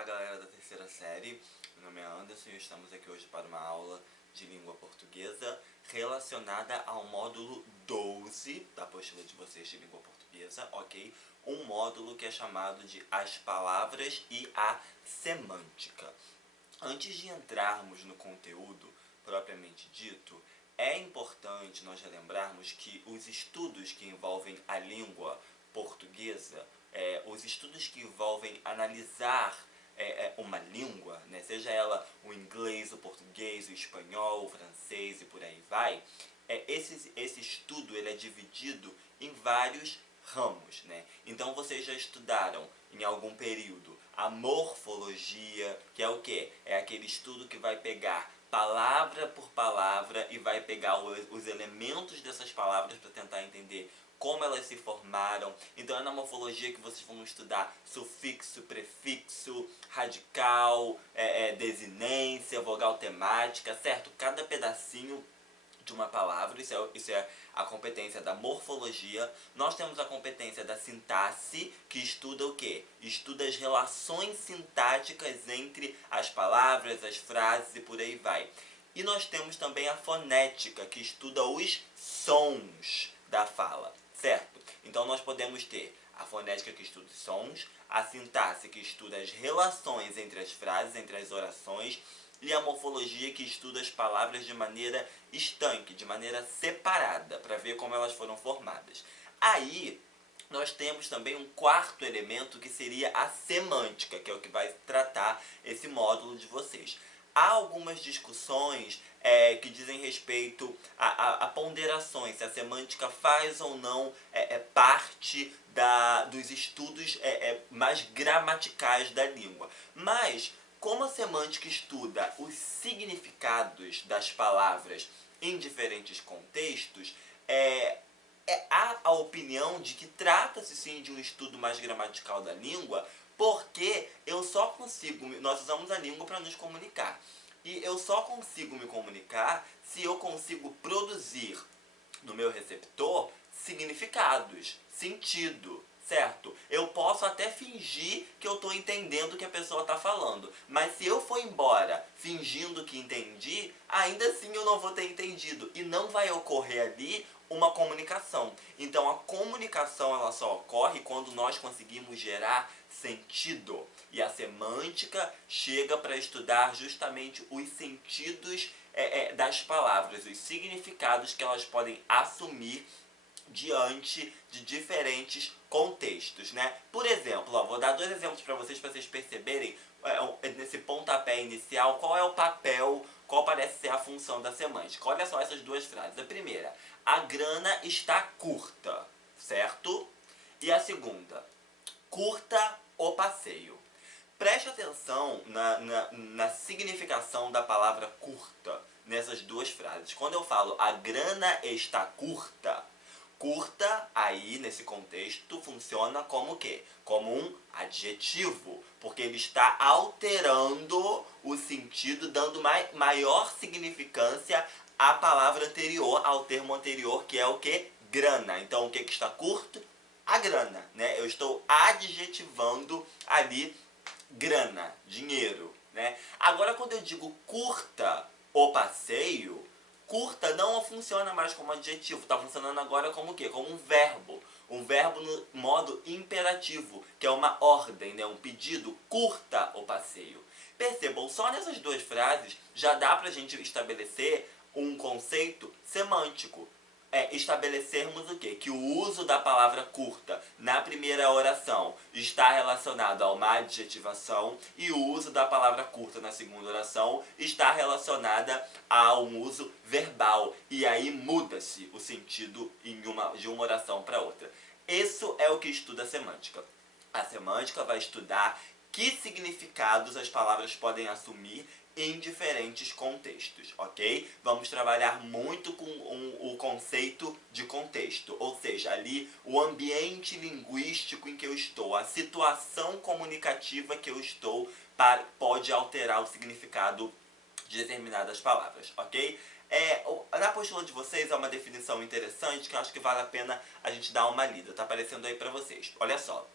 Olá galera da terceira série, meu nome é Anderson e estamos aqui hoje para uma aula de língua portuguesa relacionada ao módulo 12 da apostila de vocês de língua portuguesa, ok? Um módulo que é chamado de as palavras e a semântica. Antes de entrarmos no conteúdo propriamente dito, é importante nós relembrarmos que os estudos que envolvem a língua portuguesa, os estudos que envolvem analisar uma língua, né, seja ela o inglês, o português, o espanhol, o francês e por aí vai, esse estudo ele é dividido em vários ramos, né? Então vocês já estudaram em algum período a morfologia, que é o quê? É aquele estudo que vai pegar palavra por palavra e vai pegar os elementos dessas palavras para tentar entender como elas se formaram. Então é na morfologia que vocês vão estudar sufixo, prefixo, radical, desinência, vogal temática, certo? Cada pedacinho de uma palavra, isso é a competência da morfologia. Nós temos a competência da sintaxe, que estuda o quê? Estuda as relações sintáticas entre as palavras, as frases e por aí vai. E nós temos também a fonética, que estuda os sons da fala, certo? Então nós podemos ter a fonética que estuda os sons, a sintaxe que estuda as relações entre as frases, entre as orações, e a morfologia que estuda as palavras de maneira estanque, de maneira separada, para ver como elas foram formadas. Aí, nós temos também um quarto elemento que seria a semântica, que é o que vai tratar esse módulo de vocês. Há algumas discussões que dizem respeito a ponderações, se a semântica faz ou não parte dos estudos mais gramaticais da língua. Mas, como a semântica estuda os significados das palavras em diferentes contextos, há a opinião de que trata-se sim de um estudo mais gramatical da língua, porque nós usamos a língua para nos comunicar. E eu só consigo me comunicar se eu consigo produzir no meu receptor significados, sentido, certo? Eu posso até fingir que eu estou entendendo o que a pessoa está falando, mas se eu for embora fingindo que entendi, ainda assim eu não vou ter entendido e não vai ocorrer ali uma comunicação. Então a comunicação ela só ocorre quando nós conseguimos gerar sentido. E a semântica chega para estudar justamente os sentidos das palavras, os significados que elas podem assumir diante de diferentes contextos, né? Por exemplo, vou dar dois exemplos para vocês perceberem nesse pontapé inicial qual é o papel, qual parece ser a função da semântica. Olha só essas duas frases. A primeira, a grana está curta, certo? E a segunda, curta o passeio. Preste atenção na significação da palavra curta nessas duas frases. Quando eu falo a grana está curta, curta aí nesse contexto funciona como o quê? Como um adjetivo, porque ele está alterando o sentido, dando maior significância à palavra anterior, ao termo anterior, que é o quê? Grana. Então o que está curto? A grana, né? Eu estou adjetivando ali grana, dinheiro, né? Agora, quando eu digo curta o passeio, curta não funciona mais como adjetivo, está funcionando agora como o quê? Como um verbo. Um verbo no modo imperativo, que é uma ordem, né? Um pedido, curta o passeio. Percebam, só nessas duas frases já dá para a gente estabelecer um conceito semântico. Estabelecermos o quê? Que o uso da palavra curta na primeira oração está relacionado a uma adjetivação e o uso da palavra curta na segunda oração está relacionada a um uso verbal. E aí muda-se o sentido de uma oração para outra. Isso é o que estuda a semântica. A semântica vai estudar que significados as palavras podem assumir em diferentes contextos, ok? Vamos trabalhar muito com o conceito de contexto, ou seja, ali o ambiente linguístico em que eu estou, a situação comunicativa que eu estou pode alterar o significado de determinadas palavras, ok? Na apostila de vocês há uma definição interessante que eu acho que vale a pena a gente dar uma lida, tá aparecendo aí pra vocês. Olha só.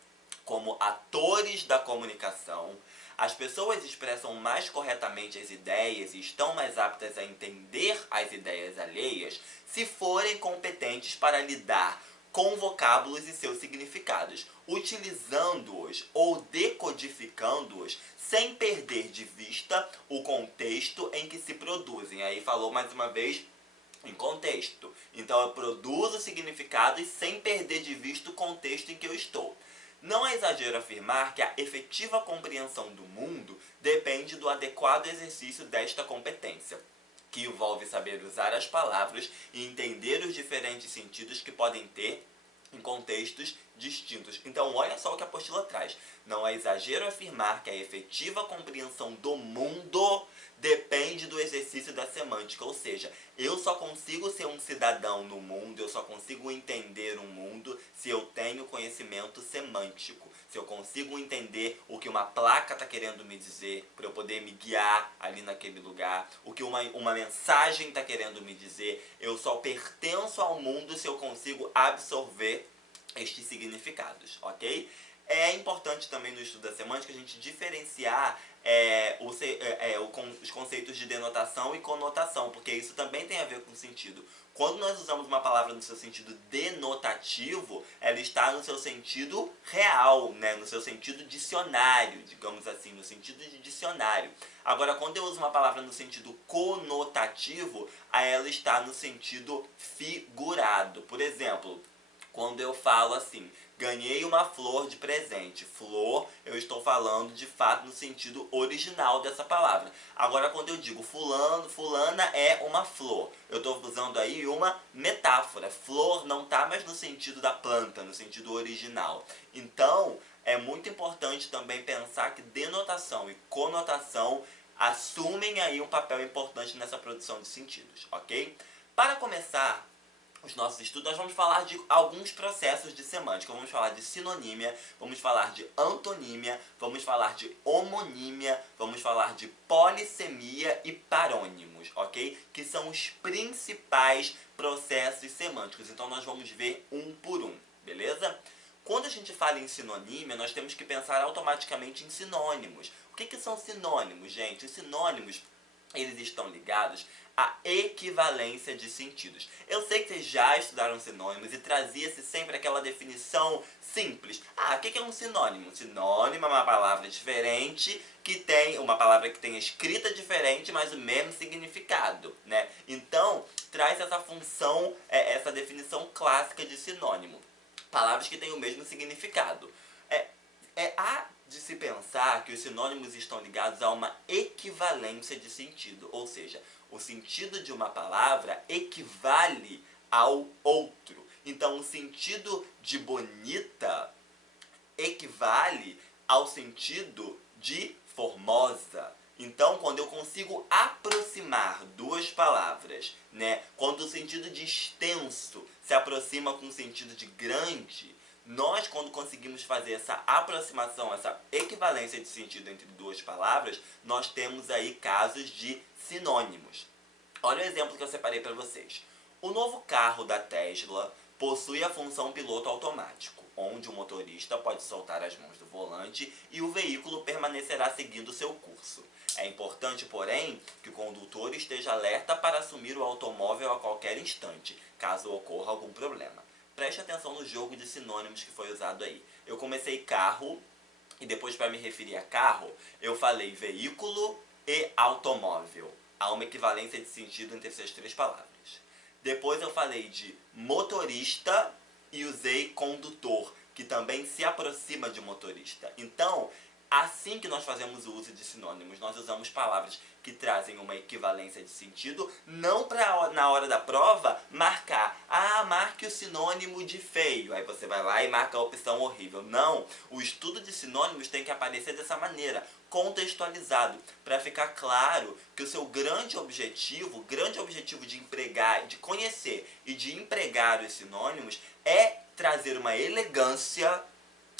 como atores da comunicação. As pessoas expressam mais corretamente as ideias e estão mais aptas a entender as ideias alheias se forem competentes para lidar com vocábulos e seus significados, utilizando-os ou decodificando-os sem perder de vista o contexto em que se produzem. Aí falou mais uma vez em contexto. Então eu produzo significados sem perder de vista o contexto em que eu estou. Não é exagero afirmar que a efetiva compreensão do mundo depende do adequado exercício desta competência, que envolve saber usar as palavras e entender os diferentes sentidos que podem ter em contextos distintos. Então, olha só o que a apostila traz. Não é exagero afirmar que a efetiva compreensão do mundo depende do exercício da semântica, ou seja, eu só consigo ser um cidadão no mundo, eu só consigo entender o mundo se eu tenho conhecimento semântico, se eu consigo entender o que uma placa está querendo me dizer, para eu poder me guiar ali naquele lugar, o que uma mensagem está querendo me dizer. Eu só pertenço ao mundo se eu consigo absorver estes significados, ok? É importante também no estudo da semântica a gente diferenciar os conceitos de denotação e conotação, porque isso também tem a ver com sentido. Quando nós usamos uma palavra no seu sentido denotativo, ela está no seu sentido real, né? No seu sentido dicionário, digamos assim, no sentido de dicionário. Agora, quando eu uso uma palavra no sentido conotativo, aí ela está no sentido figurado. Por exemplo, quando eu falo assim, ganhei uma flor de presente. Flor, eu estou falando de fato no sentido original dessa palavra. Agora, quando eu digo fulano, fulana é uma flor, eu estou usando aí uma metáfora. Flor não está mais no sentido da planta, no sentido original. Então, é muito importante também pensar que denotação e conotação assumem aí um papel importante nessa produção de sentidos, ok? Para começar os nossos estudos, nós vamos falar de alguns processos de semântica. Vamos falar de sinonímia, vamos falar de antonímia, vamos falar de homonímia, vamos falar de polissemia e parônimos, ok? Que são os principais processos semânticos. Então nós vamos ver um por um, beleza? Quando a gente fala em sinonímia, nós temos que pensar automaticamente em sinônimos. O que são sinônimos, gente? Os sinônimos, eles estão ligados à equivalência de sentidos. Eu sei que vocês já estudaram sinônimos e trazia-se sempre aquela definição simples. Ah, o que é um sinônimo? Sinônimo é uma palavra diferente, que tem uma palavra que tem escrita diferente, mas o mesmo significado, né? Então, traz essa função, essa definição clássica de sinônimo. Palavras que têm o mesmo significado. Há de se pensar que os sinônimos estão ligados a uma equivalência de sentido, ou seja, o sentido de uma palavra equivale ao outro. Então, o sentido de bonita equivale ao sentido de formosa. Então, quando eu consigo aproximar duas palavras, né, quando o sentido de extenso se aproxima com o sentido de grande, nós, quando conseguimos fazer essa aproximação, essa equivalência de sentido entre duas palavras, nós temos aí casos de sinônimos. Olha o exemplo que eu separei para vocês. O novo carro da Tesla possui a função piloto automático, onde o motorista pode soltar as mãos do volante e o veículo permanecerá seguindo seu curso. É importante, porém, que o condutor esteja alerta para assumir o automóvel a qualquer instante, caso ocorra algum problema. Preste atenção no jogo de sinônimos que foi usado aí. Eu comecei carro e depois, para me referir a carro, eu falei veículo e automóvel. Há uma equivalência de sentido entre essas três palavras. Depois eu falei de motorista e usei condutor, que também se aproxima de motorista. Então, assim que nós fazemos o uso de sinônimos, nós usamos palavras que trazem uma equivalência de sentido, não para na hora da prova marcar, marque o sinônimo de feio, aí você vai lá e marca a opção horrível. Não, o estudo de sinônimos tem que aparecer dessa maneira, contextualizado, para ficar claro que o seu grande objetivo de empregar, de conhecer e de empregar os sinônimos é trazer uma elegância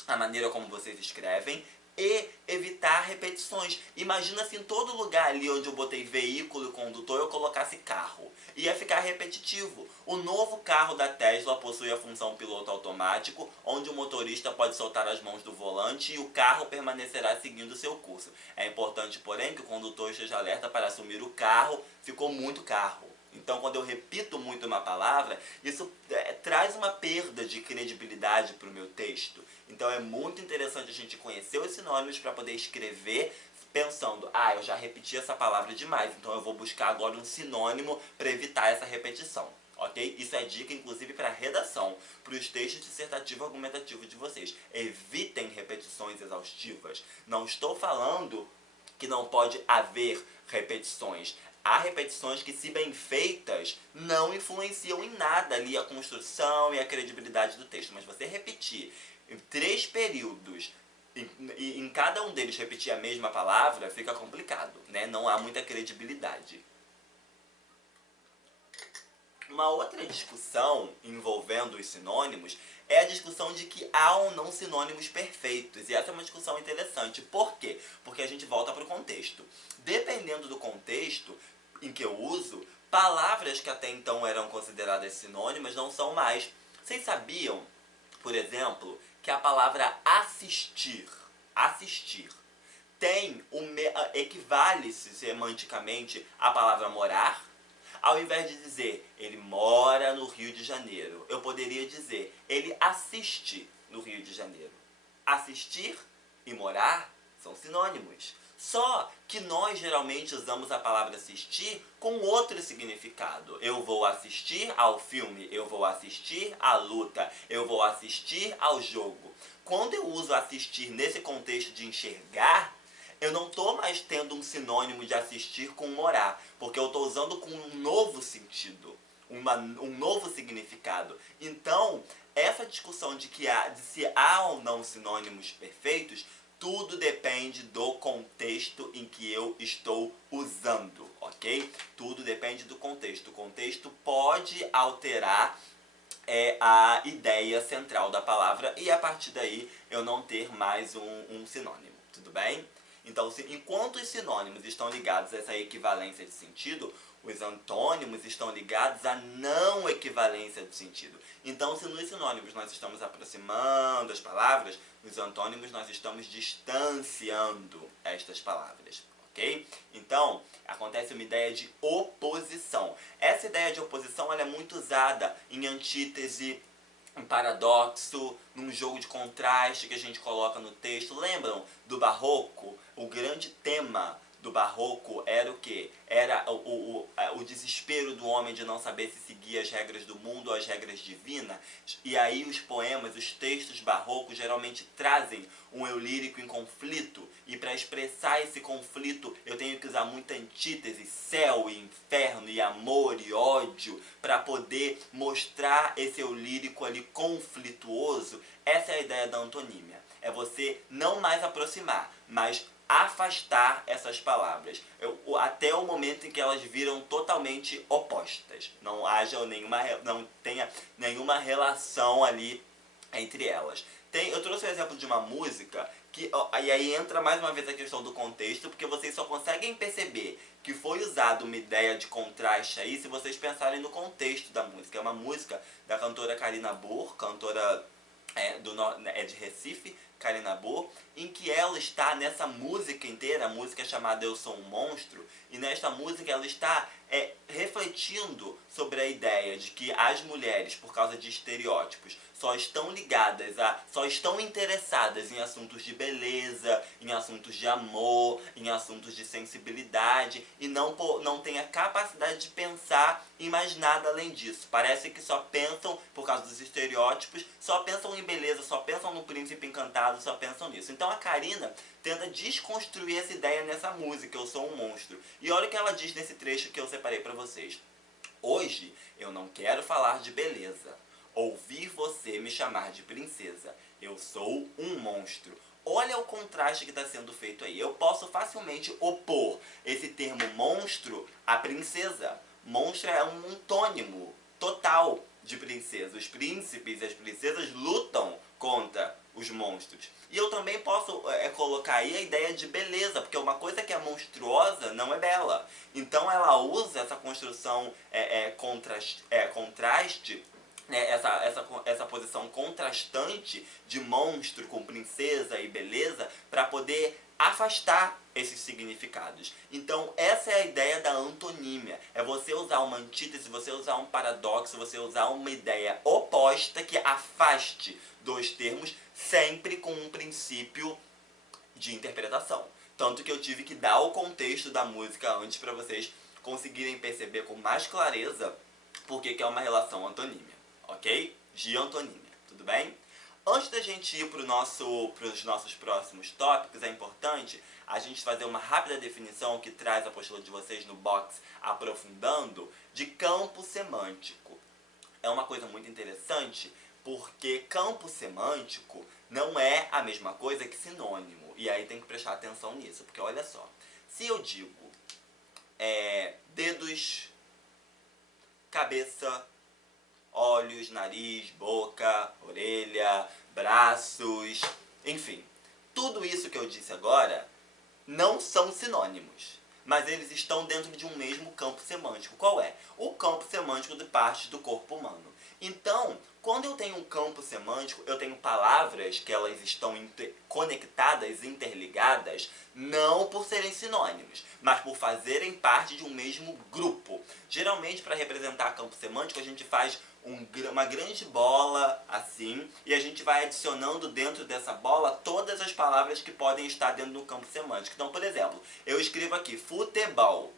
à maneira como vocês escrevem, e evitar repetições. Imagina se em todo lugar ali onde eu botei veículo e condutor eu colocasse carro. Ia ficar repetitivo. O novo carro da Tesla possui a função piloto automático, onde o motorista pode soltar as mãos do volante e o carro permanecerá seguindo seu curso. É importante, porém, que o condutor esteja alerta para assumir o carro. Ficou muito carro. Então, quando eu repito muito uma palavra, isso traz uma perda de credibilidade para o meu texto. Então, é muito interessante a gente conhecer os sinônimos para poder escrever pensando, eu já repeti essa palavra demais, então eu vou buscar agora um sinônimo para evitar essa repetição. Ok? Isso é dica, inclusive, para redação, para os textos dissertativo e argumentativo de vocês. Evitem repetições exaustivas. Não estou falando que não pode haver repetições. Há repetições que, se bem feitas, não influenciam em nada ali a construção e a credibilidade do texto. Mas você repetir em 3 períodos, e em cada um deles repetir a mesma palavra, fica complicado, né? Não há muita credibilidade. Uma outra discussão envolvendo os sinônimos é a discussão de que há ou não sinônimos perfeitos. E essa é uma discussão interessante. Por quê? Porque a gente volta para o contexto. Dependendo do contexto em que eu uso, palavras que até então eram consideradas sinônimas não são mais. Vocês sabiam, por exemplo, que a palavra assistir tem equivale-se semanticamente à palavra morar? Ao invés de dizer, ele mora no Rio de Janeiro, eu poderia dizer, ele assiste no Rio de Janeiro. Assistir e morar são sinônimos. Só que nós geralmente usamos a palavra assistir com outro significado. Eu vou assistir ao filme, eu vou assistir à luta, eu vou assistir ao jogo. Quando eu uso assistir nesse contexto de enxergar, eu não estou mais tendo um sinônimo de assistir com morar, porque eu estou usando com um novo sentido, um novo significado. Então, essa discussão de se há ou não sinônimos perfeitos, tudo depende do contexto em que eu estou usando, ok? Tudo depende do contexto. O contexto pode alterar a ideia central da palavra e a partir daí eu não ter mais um sinônimo, tudo bem? Então, enquanto os sinônimos estão ligados a essa equivalência de sentido, os antônimos estão ligados à não equivalência de sentido. Então, se nos sinônimos nós estamos aproximando as palavras, nos antônimos nós estamos distanciando estas palavras. Ok? Então, acontece uma ideia de oposição. Essa ideia de oposição ela é muito usada em antítese, em paradoxo, num jogo de contraste que a gente coloca no texto. Lembram do Barroco? O grande tema do Barroco era o quê? Era o desespero do homem de não saber se seguia as regras do mundo ou as regras divinas. E aí os poemas, os textos barrocos geralmente trazem um eu lírico em conflito. E para expressar esse conflito eu tenho que usar muita antítese, céu e inferno, e amor e ódio, para poder mostrar esse eu lírico ali conflituoso. Essa é a ideia da antonímia. É você não mais aproximar, mas afastar essas palavras, até o momento em que elas viram totalmente opostas. Não tenha nenhuma relação ali entre elas. Eu trouxe o exemplo de uma música, e aí entra mais uma vez a questão do contexto, porque vocês só conseguem perceber que foi usada uma ideia de contraste aí se vocês pensarem no contexto da música. É uma música da cantora Karina Burr, cantora de Recife, Karina Burr, em que ela está nessa música inteira, a música é chamada Eu Sou um Monstro, e nesta música ela está refletindo sobre a ideia de que as mulheres, por causa de estereótipos, só estão interessadas em assuntos de beleza, em assuntos de amor, em assuntos de sensibilidade, e não têm a capacidade de pensar em mais nada além disso. Parece que só pensam, por causa dos estereótipos, só pensam em beleza, só pensam no príncipe encantado, só pensam nisso. Então a Karina tenta desconstruir essa ideia nessa música, Eu Sou um Monstro. E olha o que ela diz nesse trecho que eu separei pra vocês. Hoje eu não quero falar de beleza, ouvir você me chamar de princesa. Eu sou um monstro. Olha o contraste que está sendo feito aí. Eu posso facilmente opor esse termo monstro à princesa. Monstro é um antônimo total de princesa. Os príncipes e as princesas lutam contra os monstros. E eu também posso colocar aí a ideia de beleza, porque uma coisa que é monstruosa não é bela. Então ela usa essa construção contraste, né, essa posição contrastante de monstro com princesa e beleza para poder afastar esses significados. Então essa é a ideia da antonímia, é você usar uma antítese, você usar um paradoxo, você usar uma ideia oposta que afaste dois termos, sempre com um princípio de interpretação. Tanto que eu tive que dar o contexto da música antes para vocês conseguirem perceber com mais clareza por que é uma relação antonímia, ok? De antonímia, tudo bem? Antes da gente ir para os nossos próximos tópicos, é importante a gente fazer uma rápida definição que traz a apostila de vocês no box, aprofundando, de campo semântico. É uma coisa muito interessante, porque campo semântico não é a mesma coisa que sinônimo. E aí tem que prestar atenção nisso, porque olha só. Se eu digo dedos, cabeça, olhos, nariz, boca, orelha, braços, enfim. Tudo isso que eu disse agora não são sinônimos, mas eles estão dentro de um mesmo campo semântico. Qual é? O campo semântico de partes do corpo humano. Então, quando eu tenho um campo semântico, eu tenho palavras que elas estão conectadas, interligadas, não por serem sinônimos, mas por fazerem parte de um mesmo grupo. Geralmente, para representar campo semântico, a gente faz uma grande bola assim, e a gente vai adicionando dentro dessa bola todas as palavras que podem estar dentro do campo semântico. Então, por exemplo, eu escrevo aqui futebol,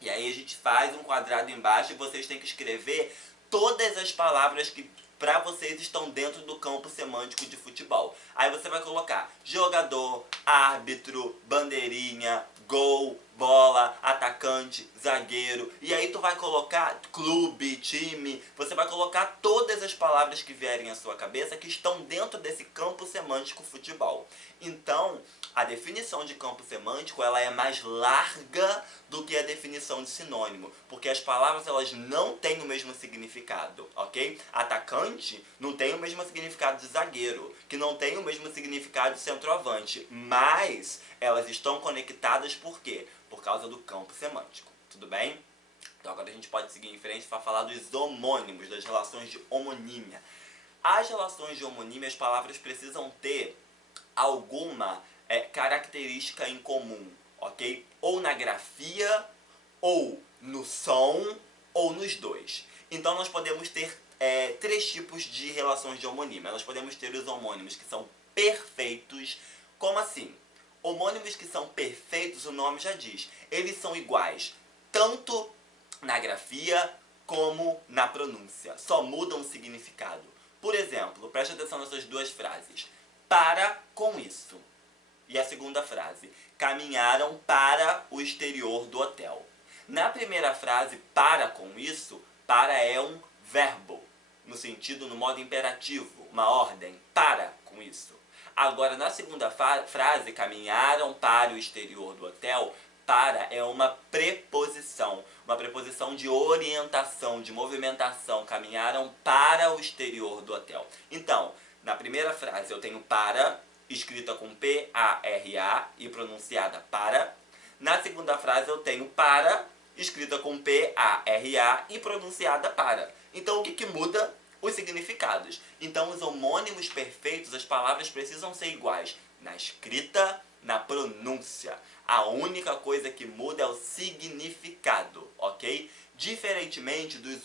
e aí a gente faz um quadrado embaixo e vocês têm que escrever todas as palavras que para vocês estão dentro do campo semântico de futebol. Aí você vai colocar jogador, árbitro, bandeirinha, gol, bola, atacante, zagueiro. E aí tu vai colocar clube, time. Você vai colocar todas as palavras que vierem à sua cabeça que estão dentro desse campo semântico futebol. Então, a definição de campo semântico ela é mais larga do que a definição de sinônimo, porque as palavras elas não têm o mesmo significado, ok? Atacante não tem o mesmo significado de zagueiro, que não tem o mesmo significado de centroavante, mas elas estão conectadas por quê? Por causa do campo semântico, tudo bem? Então agora a gente pode seguir em frente para falar dos homônimos, das relações de homonímia. As relações de homonímia, as palavras precisam ter alguma característica em comum, ok? Ou na grafia, ou no som, ou nos dois. Então nós podemos ter três tipos de relações de homonímia. Nós podemos ter os homônimos que são perfeitos. Como assim? Homônimos que são perfeitos, o nome já diz. Eles são iguais tanto na grafia como na pronúncia. Só mudam o significado. Por exemplo, preste atenção nessas duas frases. Para com isso. E a segunda frase. Caminharam para o exterior do hotel. Na primeira frase, para com isso, para é um verbo. No sentido, no modo imperativo, uma ordem. Para com isso. Agora, na segunda frase, caminharam para o exterior do hotel, para é uma preposição de orientação, de movimentação. Caminharam para o exterior do hotel. Então, na primeira frase eu tenho para, escrita com P-A-R-A e pronunciada para. Na segunda frase eu tenho para, escrita com P-A-R-A e pronunciada para. Então o que muda? Os significados. Então os homônimos perfeitos, as palavras precisam ser iguais na escrita, na pronúncia. A única coisa que muda é o significado, ok? Diferentemente dos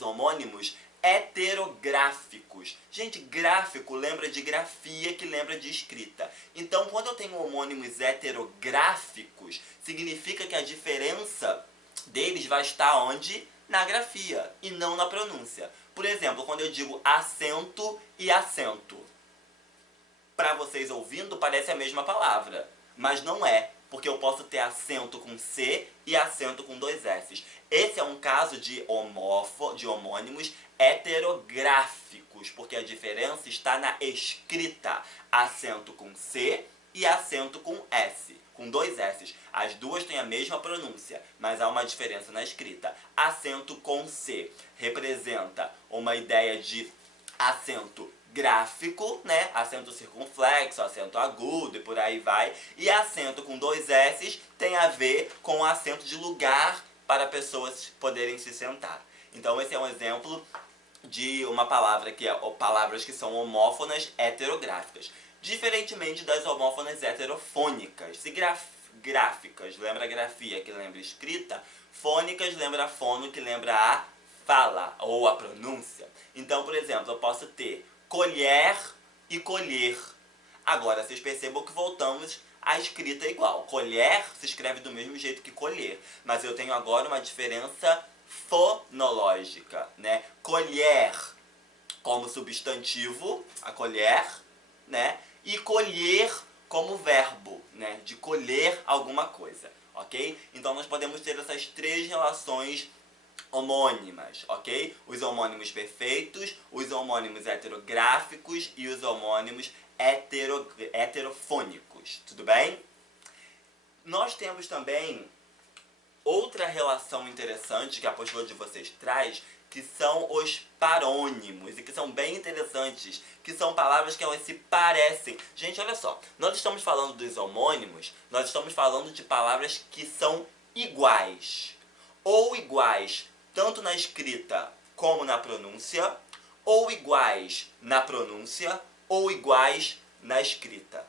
homônimos heterográficos. Gente, gráfico lembra de grafia, que lembra de escrita. Então, quando eu tenho homônimos heterográficos, significa que a diferença deles vai estar onde? Na grafia e não na pronúncia. Por exemplo, quando eu digo acento e acento, para vocês ouvindo parece a mesma palavra, mas não é, porque eu posso ter acento com C e acento com dois S. Esse é um caso de homônimos heterográficos, porque a diferença está na escrita. Acento com C e acento com S, com dois S. As duas têm a mesma pronúncia, mas há uma diferença na escrita. Acento com C representa uma ideia de acento gráfico, né? Acento circunflexo, acento agudo e por aí vai. E acento com 2 S's tem a ver com o acento de lugar para pessoas poderem se sentar. Então esse é um exemplo de uma palavra que é palavras que são homófonas heterográficas. Diferentemente das homófonas heterofônicas. Se gráficas lembra grafia, que lembra escrita, fônicas lembra fono, que lembra a fala ou a pronúncia. Então, por exemplo, eu posso ter colher e colher. Agora, vocês percebam que voltamos à escrita igual. Colher se escreve do mesmo jeito que colher, mas eu tenho agora uma diferença fonológica, né? Colher como substantivo, a colher, né? E colher como verbo, né? De colher alguma coisa, ok? Então nós podemos ter essas 3 relações homônimas, ok? Os homônimos perfeitos, os homônimos heterográficos e os homônimos heterofônicos, tudo bem? Nós temos também outra relação interessante que a apostila de vocês traz, que são os parônimos, e que são bem interessantes, que são palavras que elas se parecem. Gente, olha só, nós estamos falando dos homônimos, nós estamos falando de palavras que são iguais, ou iguais tanto na escrita como na pronúncia, ou iguais na pronúncia, ou iguais na escrita.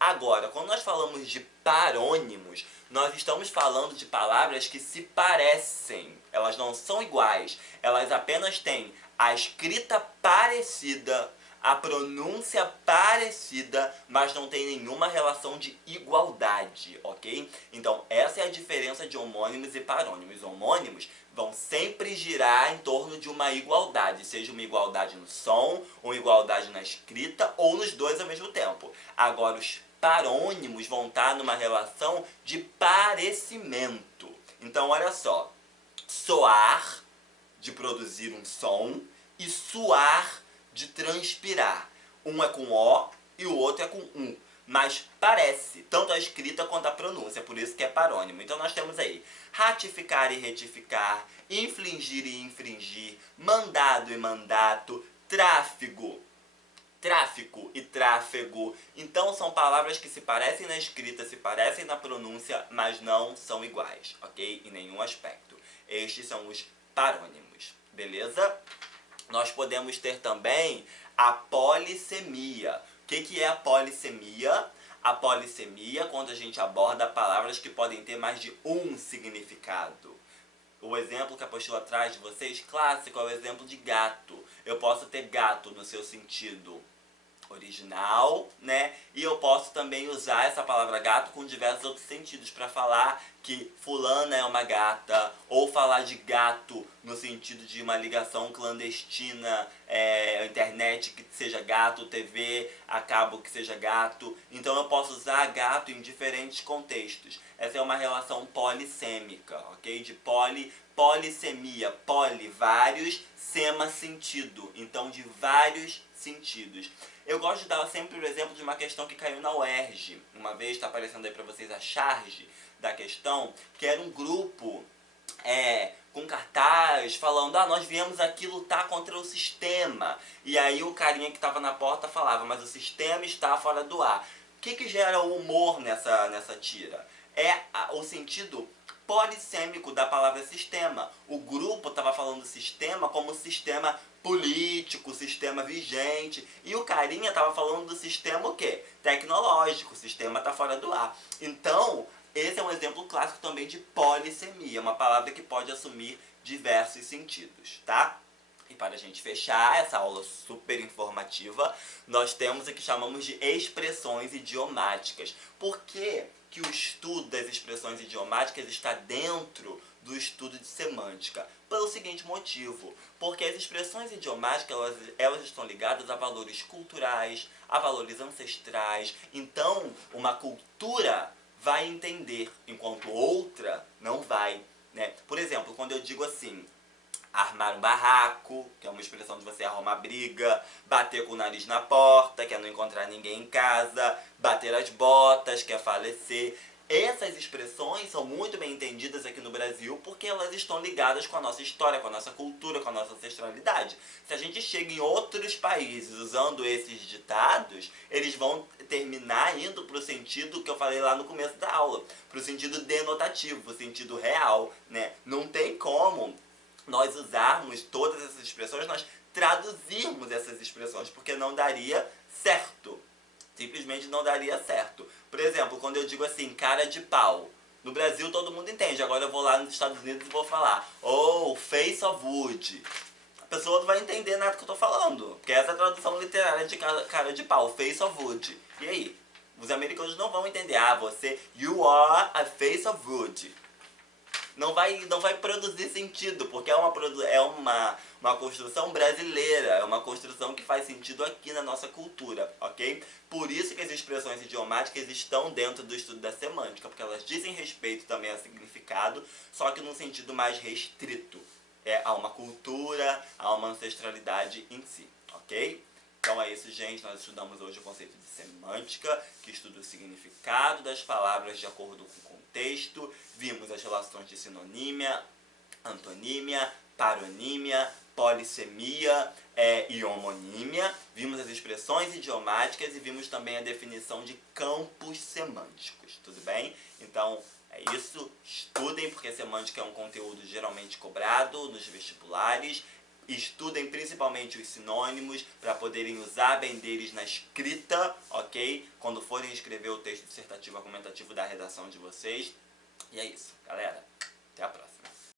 Agora, quando nós falamos de parônimos, nós estamos falando de palavras que se parecem. Elas não são iguais. Elas apenas têm a escrita parecida, a pronúncia parecida, mas não tem nenhuma relação de igualdade, ok? Então, essa é a diferença de homônimos e parônimos. Homônimos vão sempre girar em torno de uma igualdade, seja uma igualdade no som, uma igualdade na escrita, ou nos dois ao mesmo tempo. Agora, os parônimos vão estar numa relação de parecimento. Então, olha só, soar, de produzir um som, e suar, de transpirar. Um é com O e o outro é com U. Mas parece, tanto a escrita quanto a pronúncia, por isso que é parônimo. Então nós temos aí ratificar e retificar, infligir e infringir, mandado e mandato, tráfego e tráfego. Então são palavras que se parecem na escrita, se parecem na pronúncia, mas não são iguais, ok? Em nenhum aspecto. Estes são os parônimos, beleza? Nós podemos ter também a polissemia. O que é a polissemia? A polissemia, quando a gente aborda palavras que podem ter mais de um significado. O exemplo que a apostila traz de vocês, clássico, é o exemplo de gato. Eu posso ter gato no seu sentido original, né? E eu posso também usar essa palavra gato com diversos outros sentidos para falar que fulana é uma gata, ou falar de gato no sentido de uma ligação clandestina, internet que seja gato, TV a cabo que seja gato. Então eu posso usar gato em diferentes contextos. Essa é uma relação polissêmica, ok? De polissemia, poli, vários, sema, sentido. Então de vários sentidos. Eu gosto de dar sempre o exemplo de uma questão que caiu na UERJ. Uma vez está aparecendo aí para vocês a charge da questão, que era um grupo com cartaz falando, nós viemos aqui lutar contra o sistema. E aí o carinha que estava na porta falava, mas o sistema está fora do ar. O que gera o humor nessa tira? É o sentido polissêmico da palavra sistema. O grupo estava falando sistema como sistema político, sistema vigente. E o carinha estava falando do sistema o quê? Tecnológico. O sistema está fora do ar. Então, esse é um exemplo clássico também de polissemia. Uma palavra que pode assumir diversos sentidos, tá? E para a gente fechar essa aula super informativa, nós temos o que chamamos de expressões idiomáticas. Por que o estudo das expressões idiomáticas está dentro do estudo de semântica? Pelo seguinte motivo, porque as expressões idiomáticas elas estão ligadas a valores culturais, a valores ancestrais. Então, uma cultura vai entender, enquanto outra não vai, né? Por exemplo, quando eu digo assim, armar um barraco, que é uma expressão de você arrumar briga, bater com o nariz na porta, que é não encontrar ninguém em casa, bater as botas, que é falecer. Essas expressões são muito bem entendidas aqui no Brasil porque elas estão ligadas com a nossa história, com a nossa cultura, com a nossa ancestralidade. Se a gente chega em outros países usando esses ditados, eles vão terminar indo para o sentido que eu falei lá no começo da aula, para o sentido denotativo, o sentido real, né? Não tem como nós usarmos todas essas expressões, nós traduzirmos essas expressões, porque não daria certo. Simplesmente não daria certo. Por exemplo, quando eu digo assim, cara de pau. No Brasil todo mundo entende. Agora eu vou lá nos Estados Unidos e vou falar, oh, face of wood. A pessoa não vai entender nada que eu tô falando. Porque essa é a tradução literária de cara de pau, face of wood. E aí? Os americanos não vão entender. Ah, você, you are a face of wood. Não vai produzir sentido, porque uma construção brasileira, é uma construção que faz sentido aqui na nossa cultura, ok? Por isso que as expressões idiomáticas estão dentro do estudo da semântica, porque elas dizem respeito também a significado, só que num sentido mais restrito, a uma cultura, a uma ancestralidade em si, ok? Então é isso, gente. Nós estudamos hoje o conceito de semântica, que estuda o significado das palavras de acordo com o contexto. Vimos as relações de sinonímia, antonímia, paronímia, polissemia e homonímia. Vimos as expressões idiomáticas e vimos também a definição de campos semânticos, tudo bem? Então é isso. Estudem, porque semântica é um conteúdo geralmente cobrado nos vestibulares. Estudem principalmente os sinônimos para poderem usar bem deles na escrita, ok? Quando forem escrever o texto dissertativo argumentativo da redação de vocês. E é isso, galera. Até a próxima.